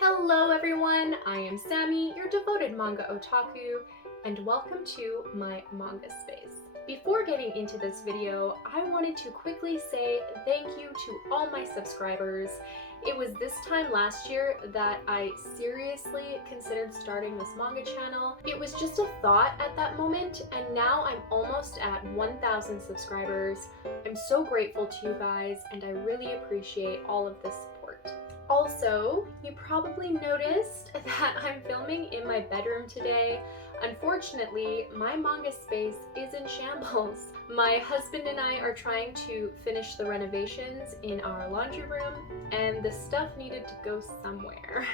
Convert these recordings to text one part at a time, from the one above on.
Hello everyone, I am Sammy, your devoted manga otaku, and welcome to my manga space. Before getting into this video, I wanted to quickly say thank you to all my subscribers. It was this time last year that I seriously considered starting this manga channel. It was just a thought at that moment, and now I'm almost at 1,000 subscribers. I'm so grateful to you guys, and I really appreciate all of this support. Also, you probably noticed that I'm filming in my bedroom today. Unfortunately, my manga space is in shambles. My husband and I are trying to finish the renovations in our laundry room, and the stuff needed to go somewhere.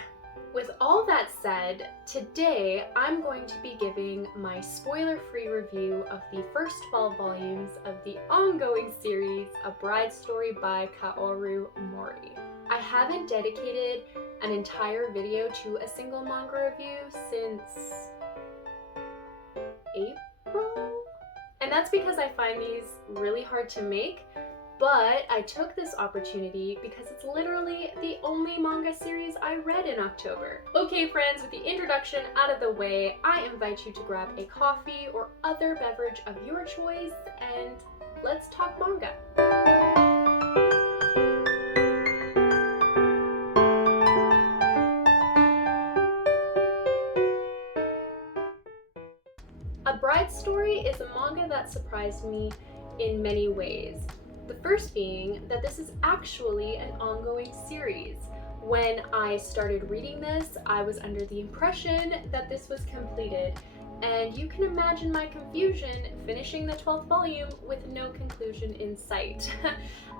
With all that said, today I'm going to be giving my spoiler-free review of the first 12 volumes of the ongoing series, A Bride Story by Kaoru Mori. I haven't dedicated an entire video to a single manga review since April? And that's because I find these really hard to make, but I took this opportunity because it's literally the only manga series I read in October. Okay friends, with the introduction out of the way, I invite you to grab a coffee or other beverage of your choice and let's talk manga. A Bride Story is a manga that surprised me in many ways. The first being that this is actually an ongoing series. When I started reading this, I was under the impression that this was completed, and you can imagine my confusion finishing the 12th volume with no conclusion in sight.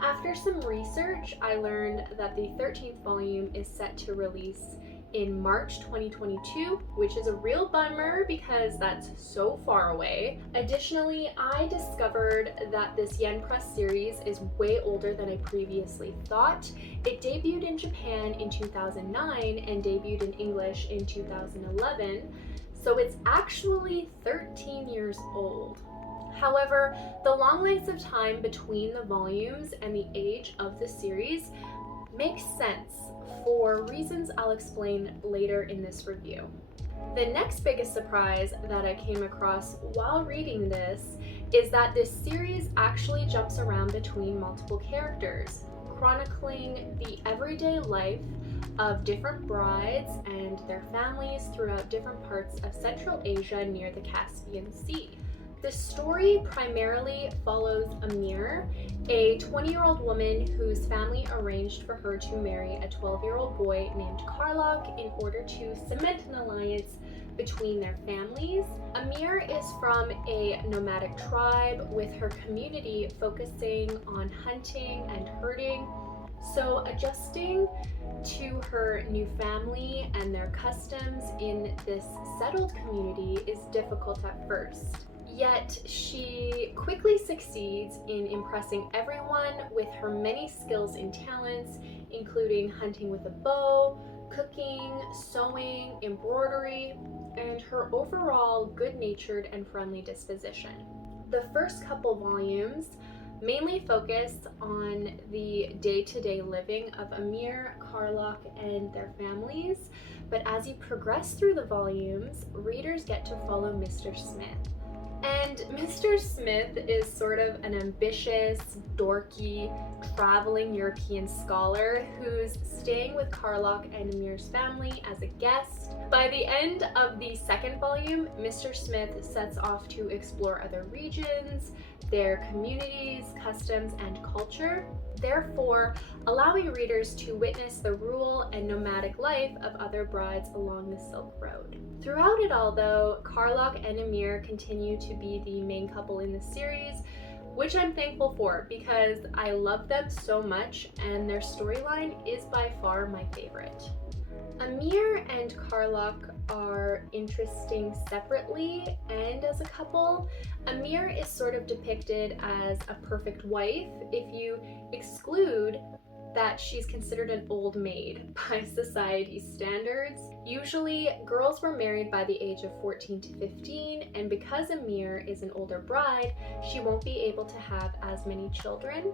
After some research, I learned that the 13th volume is set to release in March 2022, which is a real bummer because that's so far away. Additionally, I discovered that this Yen Press series is way older than I previously thought. It debuted in Japan in 2009 and debuted in English in 2011, so it's actually 13 years old. However, the long lengths of time between the volumes and the age of the series makes sense for reasons I'll explain later in this review. The next biggest surprise that I came across while reading this is that this series actually jumps around between multiple characters, chronicling the everyday life of different brides and their families throughout different parts of Central Asia near the Caspian Sea. The story primarily follows Amir, a 20-year-old woman whose family arranged for her to marry a 12-year-old boy named Karlok in order to cement an alliance between their families. Amir is from a nomadic tribe, with her community focusing on hunting and herding, so adjusting to her new family and their customs in this settled community is difficult at first. Yet she quickly succeeds in impressing everyone with her many skills and talents, including hunting with a bow, cooking, sewing, embroidery, and her overall good-natured and friendly disposition. The first couple volumes mainly focus on the day-to-day living of Amir, Karlok, and their families, but as you progress through the volumes, readers get to follow Mr. Smith. And Mr. Smith is sort of an ambitious, dorky, traveling European scholar who's staying with Karlok and Amir's family as a guest. By the end of the second volume, Mr. Smith sets off to explore other regions, their communities, customs, and culture, therefore allowing readers to witness the rural and nomadic life of other brides along the Silk Road. Throughout it all though, Karlok and Amir continue to be the main couple in the series, which I'm thankful for because I love them so much and their storyline is by far my favorite. Amir and Karlok are interesting separately and as a couple. Amir is sort of depicted as a perfect wife if you exclude that she's considered an old maid by society's standards. Usually, girls were married by the age of 14 to 15, and because Amir is an older bride, she won't be able to have as many children.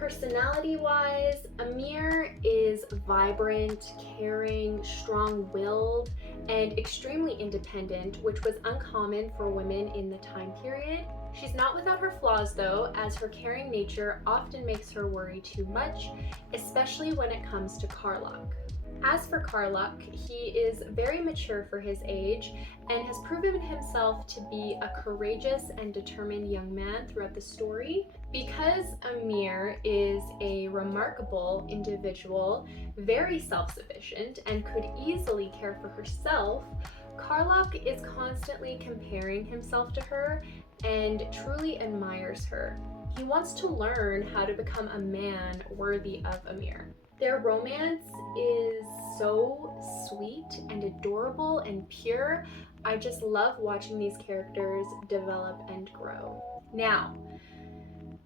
Personality-wise, Amir is vibrant, caring, strong-willed, and extremely independent, which was uncommon for women in the time period. She's not without her flaws though, as her caring nature often makes her worry too much, especially when it comes to Karluk. As for Karluk, he is very mature for his age and has proven himself to be a courageous and determined young man throughout the story. Because Amir is a remarkable individual, very self-sufficient, and could easily care for herself, Karluk is constantly comparing himself to her and truly admires her. He wants to learn how to become a man worthy of Amir. Their romance is so sweet and adorable and pure. I just love watching these characters develop and grow. Now,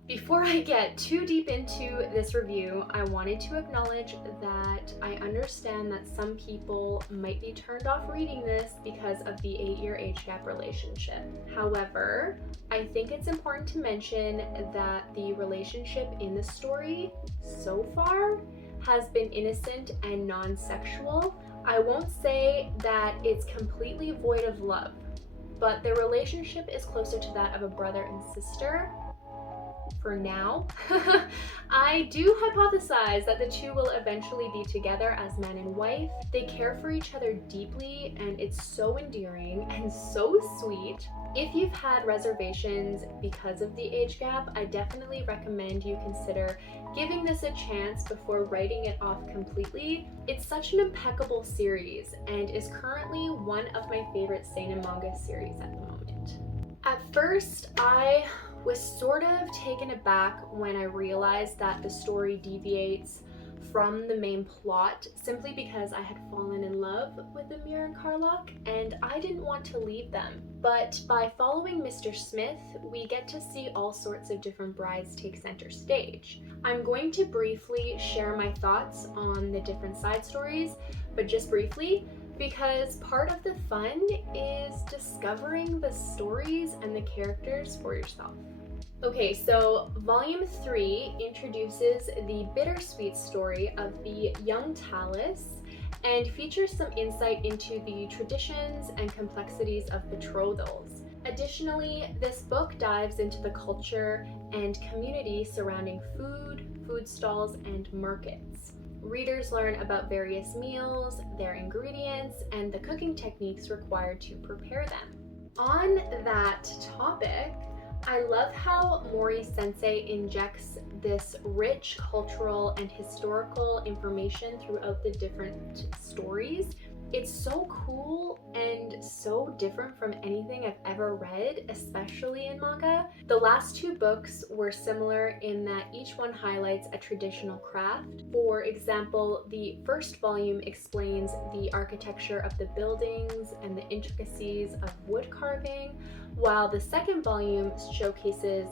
before I get too deep into this review, I wanted to acknowledge that I understand that some people might be turned off reading this because of the 8-year age gap relationship. However, I think it's important to mention that the relationship in the story so far has been innocent and non-sexual. I won't say that it's completely void of love, but their relationship is closer to that of a brother and sister. For now. I do hypothesize that the two will eventually be together as man and wife. They care for each other deeply and it's so endearing and so sweet. If you've had reservations because of the age gap, I definitely recommend you consider giving this a chance before writing it off completely. It's such an impeccable series and is currently one of my favorite seinen manga series at the moment. At first, I was sort of taken aback when I realized that the story deviates from the main plot simply because I had fallen in love with Amir and Karluk and I didn't want to leave them. But by following Mr. Smith, we get to see all sorts of different brides take center stage. I'm going to briefly share my thoughts on the different side stories, but just briefly, because part of the fun is discovering the stories and the characters for yourself. Okay, so Volume 3 introduces the bittersweet story of the young Talus and features some insight into the traditions and complexities of betrothals. Additionally, this book dives into the culture and community surrounding food, food stalls, and markets. Readers learn about various meals, their ingredients, and the cooking techniques required to prepare them. On that topic, I love how Mori sensei injects this rich cultural and historical information throughout the different stories. It's so cool and so different from anything I've ever read, especially in manga. The last two books were similar in that each one highlights a traditional craft. For example, the first volume explains the architecture of the buildings and the intricacies of wood carving, while the second volume showcases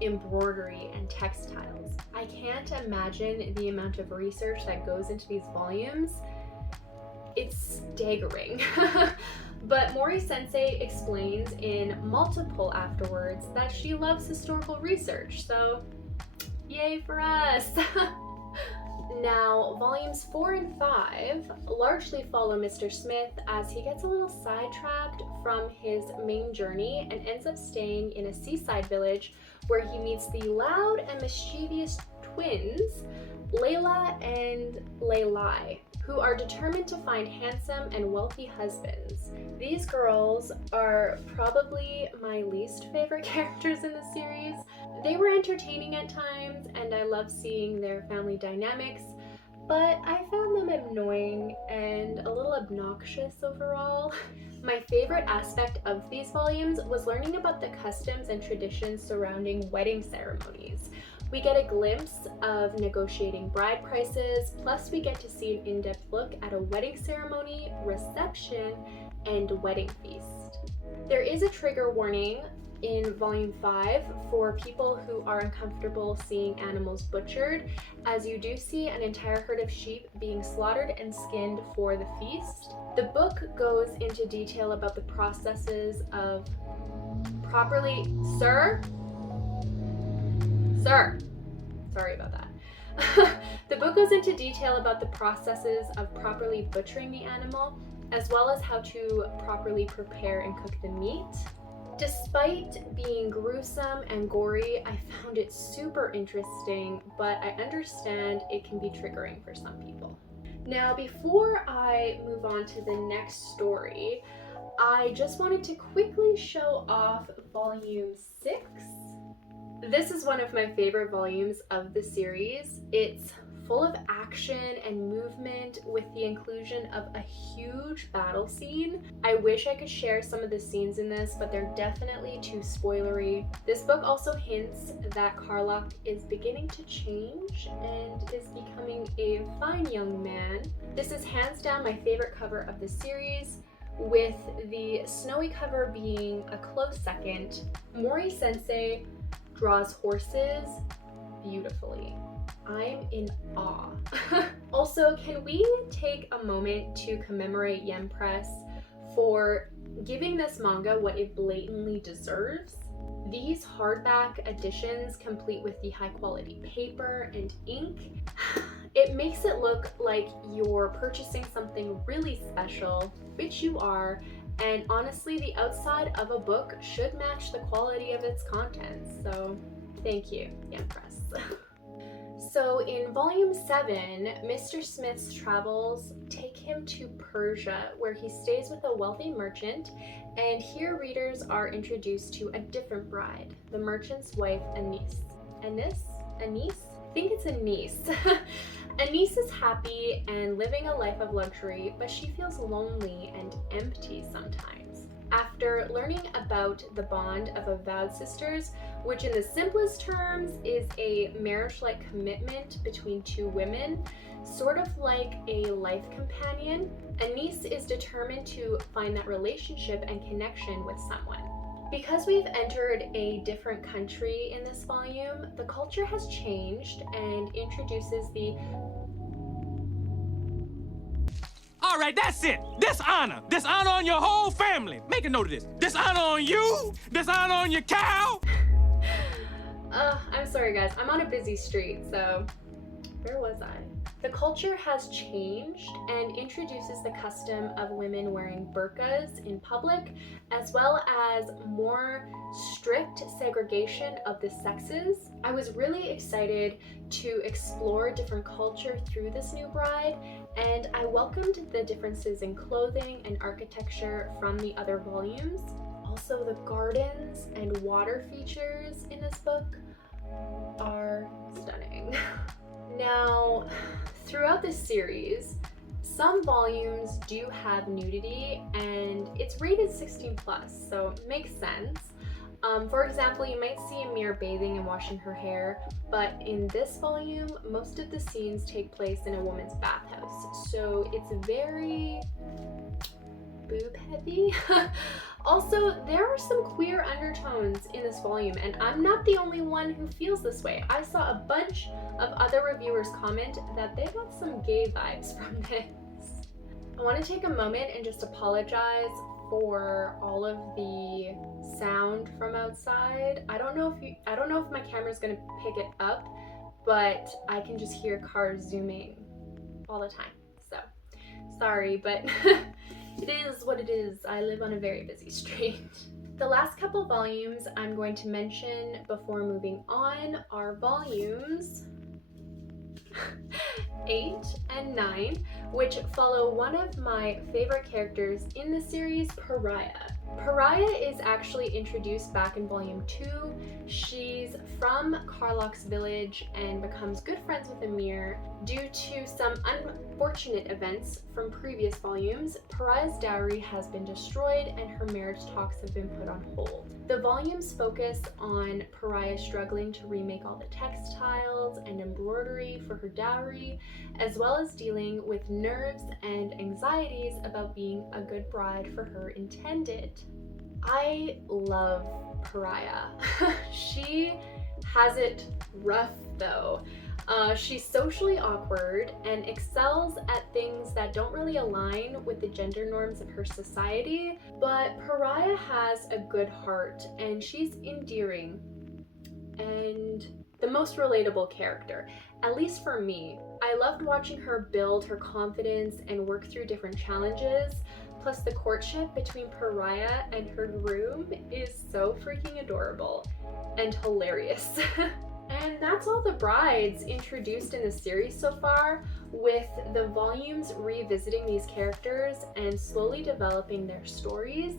embroidery and textiles. I can't imagine the amount of research that goes into these volumes. It's staggering. But Mori sensei explains in multiple afterwards that she loves historical research, so yay for us. Now, volumes 4 and 5 largely follow Mr. Smith as he gets a little sidetracked from his main journey and ends up staying in a seaside village where he meets the loud and mischievous twins, Layla and Laylai, who are determined to find handsome and wealthy husbands. These girls are probably my least favorite characters in the series. They were entertaining at times, and I love seeing their family dynamics, but I found them annoying and a little obnoxious overall. My favorite aspect of these volumes was learning about the customs and traditions surrounding wedding ceremonies. We get a glimpse of negotiating bride prices, plus we get to see an in-depth look at a wedding ceremony, reception, and wedding feast. There is a trigger warning in Volume 5 for people who are uncomfortable seeing animals butchered, as you do see an entire herd of sheep being slaughtered and skinned for the feast. The book goes into detail about the processes of properly... Sir, sorry about that. The book goes into detail about the processes of properly butchering the animal, as well as how to properly prepare and cook the meat. Despite being gruesome and gory, I found it super interesting, but I understand it can be triggering for some people. Now, before I move on to the next story, I just wanted to quickly show off volume 6. This is one of my favorite volumes of the series. It's full of action and movement with the inclusion of a huge battle scene. I wish I could share some of the scenes in this, but they're definitely too spoilery. This book also hints that Karlach is beginning to change and is becoming a fine young man. This is hands down my favorite cover of the series, with the snowy cover being a close second. Mori sensei draws horses beautifully. I'm in awe. Also, can we take a moment to commemorate Yen Press for giving this manga what it blatantly deserves? These hardback editions, complete with the high quality paper and ink, it makes it look like you're purchasing something really special, which you are, and honestly, the outside of a book should match the quality of its contents. So thank you, Yen Press. So in volume 7, Mr. Smith's travels take him to Persia, where he stays with a wealthy merchant, and here readers are introduced to a different bride, the merchant's wife, Anise. Anise? I think it's Anise. Anise is happy and living a life of luxury, but she feels lonely and empty sometimes. After learning about the bond of avowed sisters, which in the simplest terms is a marriage-like commitment between two women, sort of like a life companion, Anise is determined to find that relationship and connection with someone. Because we've entered a different country in this volume, the culture has changed and introduces the All right, that's it. Dishonor. Dishonor on your whole family. Make a note of this. Dishonor on you. Dishonor on your cow. I'm sorry guys, I'm on a busy street, so where was I? The culture has changed and introduces the custom of women wearing burqas in public, as well as more strict segregation of the sexes. I was really excited to explore different culture through this new bride, and I welcomed the differences in clothing and architecture from the other volumes. Also, the gardens and water features in this book are stunning. Now, throughout this series, some volumes do have nudity, and it's rated 16+, so it makes sense. For example, you might see Amir bathing and washing her hair, but in this volume, most of the scenes take place in a woman's bathhouse, so it's very boob heavy. Also, there are some queer undertones in this volume, and I'm not the only one who feels this way. I saw a bunch of other reviewers comment that they got some gay vibes from this. I want to take a moment and just apologize for all of the sound from outside. I don't know if my camera's gonna pick it up, but I can just hear cars zooming all the time. So sorry, but it is what it is. I live on a very busy street. The last couple volumes I'm going to mention before moving on are volumes 8 and 9, which follow one of my favorite characters in the series, Pariah. Pariah is actually introduced back in volume 2. She's from Karlach's village and becomes good friends with Amir. Due to some unfortunate events from previous volumes, Pariah's dowry has been destroyed and her marriage talks have been put on hold. The volumes focus on Pariah struggling to remake all the textiles and embroidery for her dowry, as well as dealing with nerves and anxieties about being a good bride for her intended. I love Pariah. She has it rough though. She's socially awkward and excels at things that don't really align with the gender norms of her society, but Pariah has a good heart and she's endearing. And the most relatable character, at least for me. I loved watching her build her confidence and work through different challenges. Plus, the courtship between Pariah and her groom is so freaking adorable and hilarious. And that's all the brides introduced in the series so far, with the volumes revisiting these characters and slowly developing their stories.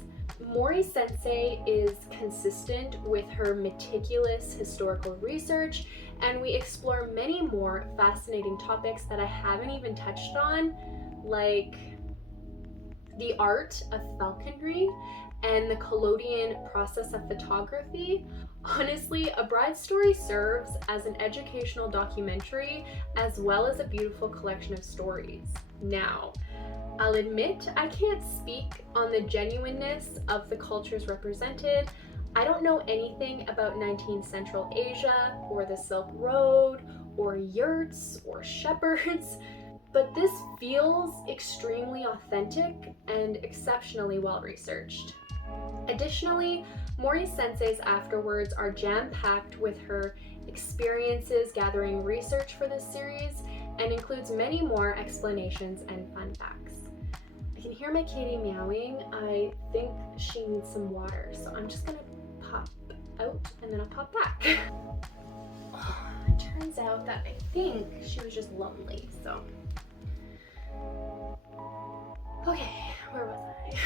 Mori Sensei is consistent with her meticulous historical research, and we explore many more fascinating topics that I haven't even touched on, like the art of falconry and the collodion process of photography. Honestly, A Bride's Story serves as an educational documentary as well as a beautiful collection of stories. Now, I'll admit I can't speak on the genuineness of the cultures represented. I don't know anything about 19th Central Asia or the Silk Road or yurts or shepherds, but this feels extremely authentic and exceptionally well researched. Additionally, Mori Sensei's afterwords are jam-packed with her experiences gathering research for this series and includes many more explanations and fun facts. I can hear my kitty meowing. I think she needs some water, so I'm just gonna pop out and then I'll pop back. It turns out that I think she was just lonely, so. Okay, where was I?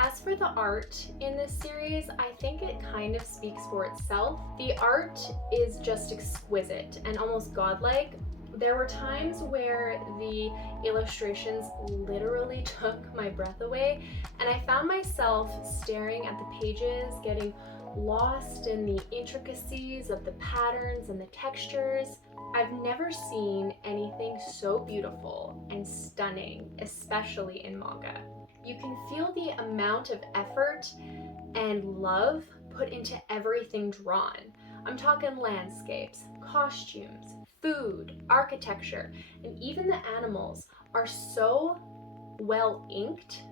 As for the art in this series, I think it kind of speaks for itself. The art is just exquisite and almost godlike. There were times where the illustrations literally took my breath away, and I found myself staring at the pages, getting lost in the intricacies of the patterns and the textures. I've never seen anything so beautiful and stunning, especially in manga. You can feel the amount of effort and love put into everything drawn. I'm talking landscapes, costumes, food, architecture, and even the animals are so well inked,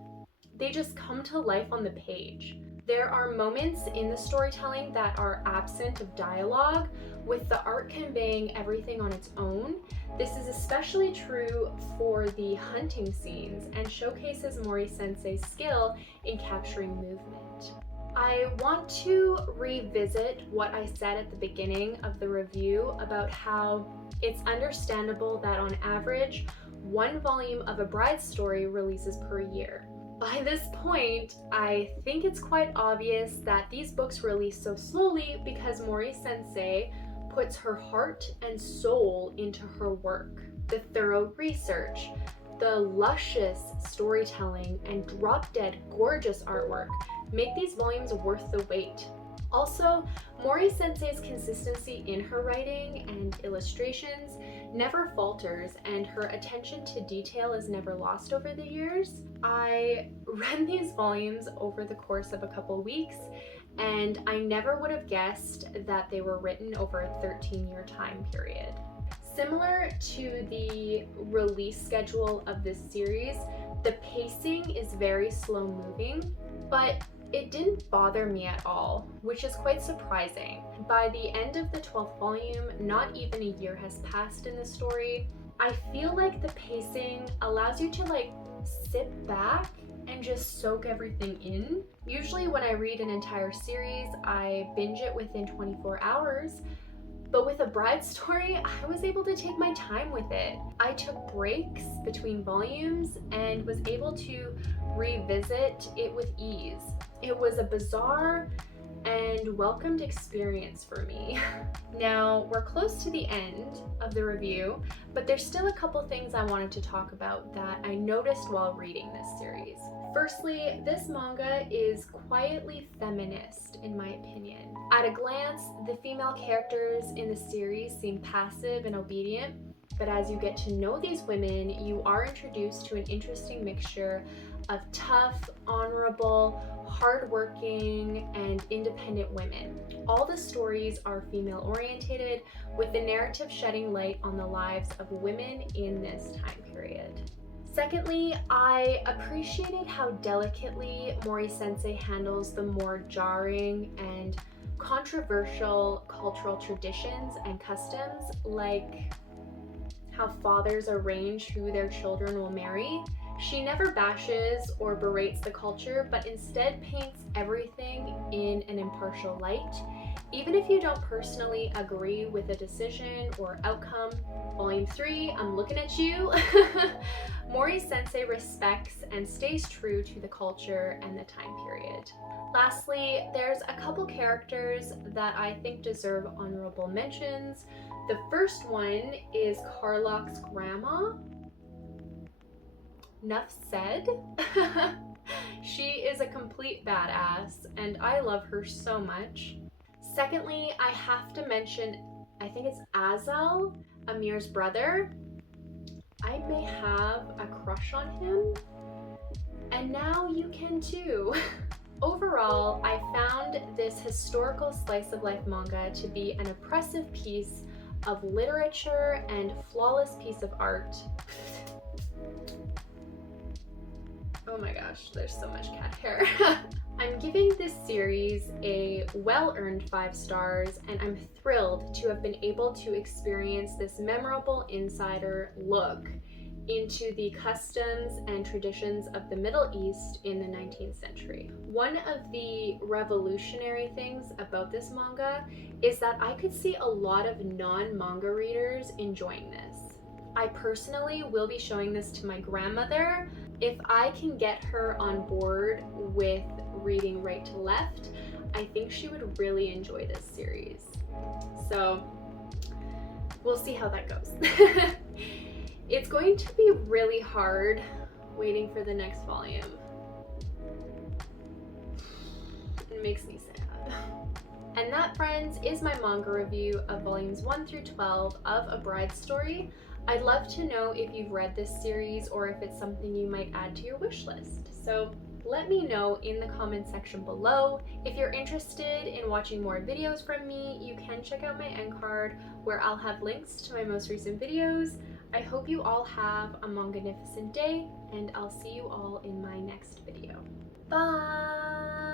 they just come to life on the page. There are moments in the storytelling that are absent of dialogue, with the art conveying everything on its own. This is especially true for the hunting scenes and showcases Mori Sensei's skill in capturing movement. I want to revisit what I said at the beginning of the review about how it's understandable that on average, one volume of A Bride's Story releases per year. By this point, I think it's quite obvious that these books release so slowly because Mori Sensei puts her heart and soul into her work. The thorough research, the luscious storytelling, and drop-dead gorgeous artwork make these volumes worth the wait. Also, Mori Sensei's consistency in her writing and illustrations never falters, and her attention to detail is never lost over the years. I read these volumes over the course of a couple weeks, and I never would have guessed that they were written over a 13-year time period. Similar to the release schedule of this series, the pacing is very slow moving, but it didn't bother me at all, which is quite surprising. By the end of the 12th volume, not even a year has passed in the story. I feel like the pacing allows you to sit back and just soak everything in. Usually when I read an entire series, I binge it within 24 hours. But with A Bride's Story, I was able to take my time with it. I took breaks between volumes and was able to revisit it with ease. It was a bizarre and welcomed experience for me. Now, we're close to the end of the review, but there's still a couple things I wanted to talk about that I noticed while reading this series. Firstly, this manga is quietly feminist, in my opinion. At a glance, the female characters in the series seem passive and obedient, but as you get to know these women, you are introduced to an interesting mixture of tough, honorable, hardworking, and independent women. All the stories are female-orientated, with the narrative shedding light on the lives of women in this time period. Secondly, I appreciated how delicately Mori Sensei handles the more jarring and controversial cultural traditions and customs, like how fathers arrange who their children will marry. She never bashes or berates the culture, but instead paints everything in an impartial light. Even if you don't personally agree with a decision or outcome, Volume 3, I'm looking at you. Mori Sensei respects and stays true to the culture and the time period. Lastly, there's a couple characters that I think deserve honorable mentions. The first one is Carlock's grandma. Nuff said. She is a complete badass, and I love her so much. Secondly, I have to mention, I think it's Azel, Amir's brother. I may have a crush on him, and now you can too. Overall, I found this historical slice of life manga to be an oppressive piece of literature and flawless piece of art. Oh my gosh, there's so much cat hair. I'm giving this series a well-earned 5 stars, and I'm thrilled to have been able to experience this memorable insider look into the customs and traditions of the Middle East in the 19th century. One of the revolutionary things about this manga is that I could see a lot of non-manga readers enjoying this. I personally will be showing this to my grandmother. If I can get her on board with reading right to left, I think she would really enjoy this series. So we'll see how that goes. It's going to be really hard waiting for the next volume. It makes me sad. And that, friends, is my manga review of volumes 1 through 12 of A Bride's Story. I'd love to know if you've read this series or if it's something you might add to your wish list. So let me know in the comment section below. If you're interested in watching more videos from me, you can check out my end card where I'll have links to my most recent videos. I hope you all have a manga-nificent day, and I'll see you all in my next video. Bye!